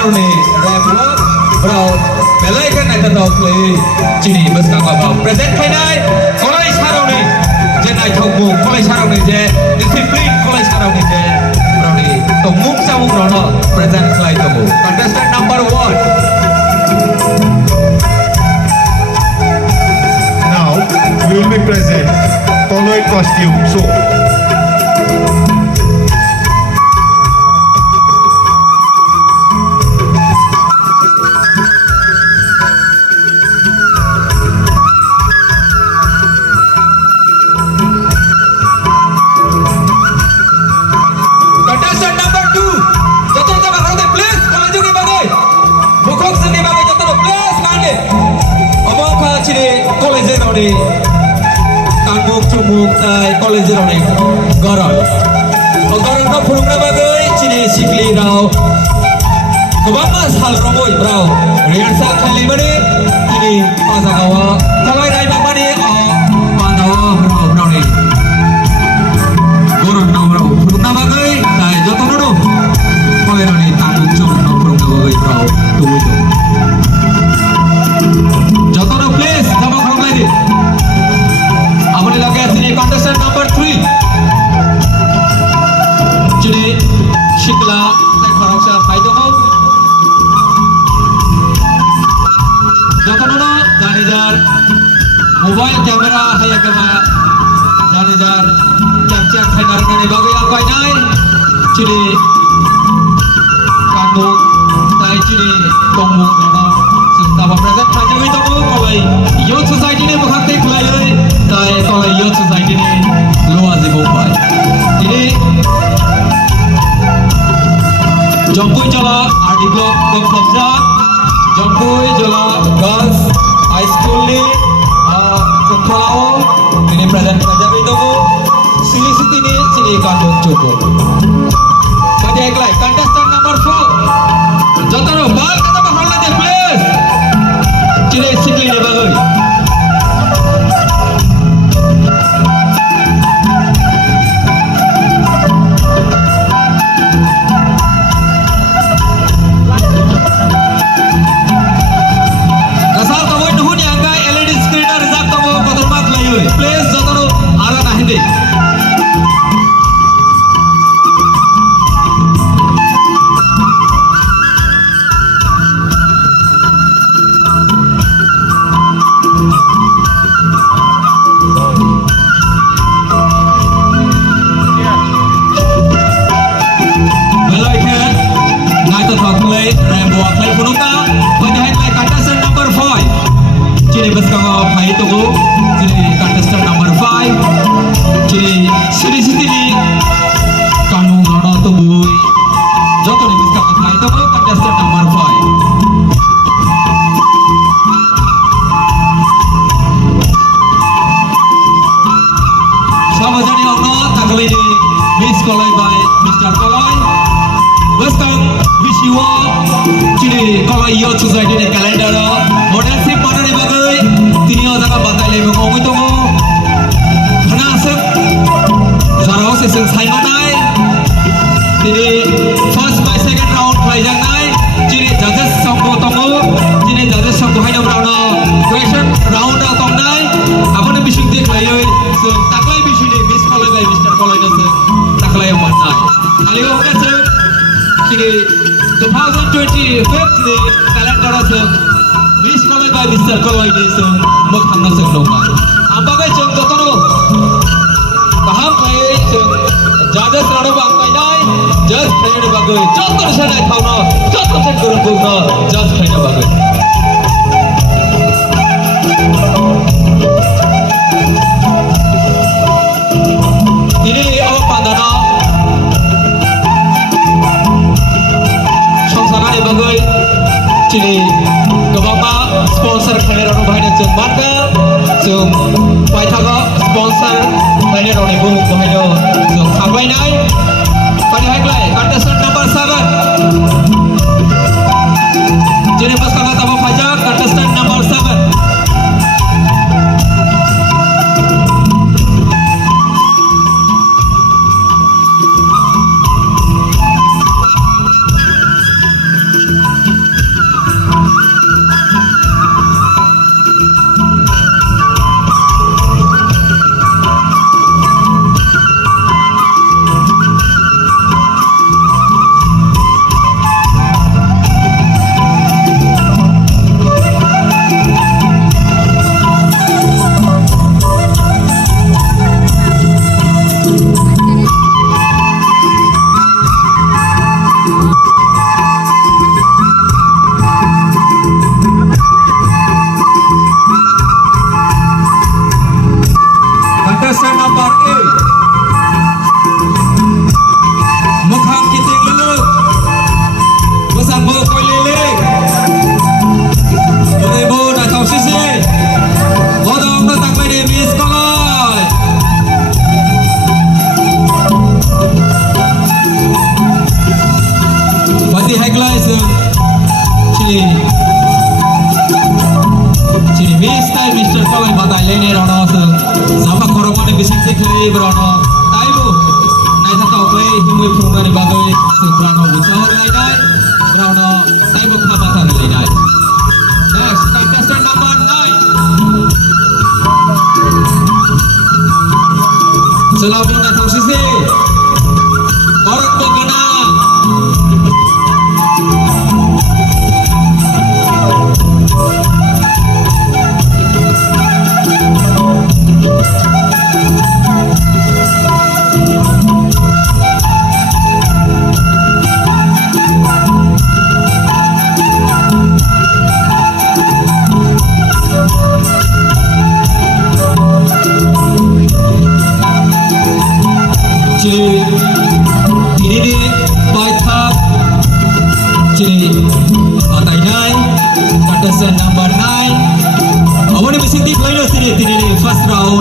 Barone Rapwork Brown Belaikan akan tahu play Cini bersama kau present final Kolai sarau ni Jenai thongmu kolai sarau ni je Discipline kolai sarau ni je Barone Tongmuk samuk rono present kelai kamu Contestant number 1 Now we will be present Koloi costume show. Kangbuk cumuk tai college rone goron goron no phurungna bagai chini sikli rao kobama sal romoi brao riansa khali mani ini pasagawa kalai rai bapani padawa brao brone goron no brao phurungna bagai tai jotono no kolai rone kangbuk cumuk no phurungna bagai brao tuwi to jotono place nama khong lai Abang lagi sini contestant number 3. Jadi Shikla dan Faroksa Faido mau. Jokono Danijar mobile camera hai kama Danijar capture kamera ni bagai apa ini? Jadi kamu tai jadi kamu mana Sintapa present saja itu kalau youth society ni bukan kelai tai kalau youth society ni luar Zimbabwe. Jadi Jompuy jala RD Block Kompleksa, Jompuy jala Girls High School ni Kepulauan ini present saja itu sini sini ni sini kandung cukup. Tadi ikhlas contestant number 4. Jantaro bal kata bahal nanti please. Ciri sikli ni bagai. Kasar kamu itu ni angkai LED screen reserve kamu kotor mat layu. Please jantaro arah nahinde. Contestant number 5 jadi sini sini ni kanung rono tu bui joto ni bisa kau itu contestant number 5 sama jadi orang tak kali ni Miss Koloi by Mr. Koloi welcome wish you all jadi Koloi youth society ni kalender model sip mana ni bagai tiniyo jaga batai lebe ngomong itu mo karena asap sarau seseng sai matai jadi first by second round play jang nai jadi judges songko tongo jadi judges songko hai nomor question round tong nai apa ni bising dek layoi so taklai bising ni Miss Koloi by Mr. Koloi na se taklai yang mana ali ko ka se jadi 2025 ni calendar se Miss Koloi by Mr. Koloi ni se mak hamna se lomba amba kai jeng jotono paham kai jeng judges rano bang kai nai judge khai na bagai jotor se nai khawna jotor se gurung gurna judge khai na bagai ini awak pandana songsana ni bagai cini kebapa sponsor kalian orang bahaya jeng marga jeng paithaga sponsor kalian orang ibu bahaya jeng kabai nai pada hari contestant number 7 jadi pas kata tamu pajak contestant number 7 Thank you. Ciri Mister Kolai Batai Lene Rono Sama Koromone Bisik Klei Brono Taibu Naita Tau Klei Himu Prumani Bagai Brono Bucor Lainai Brono Taibu Kabatan Lainai Next contestant number 9 Selamat datang sisi Korok Bogana Ini Baithak Ciri Batai Nai Contestant number 9 Awani mesin di Koino Tiri first round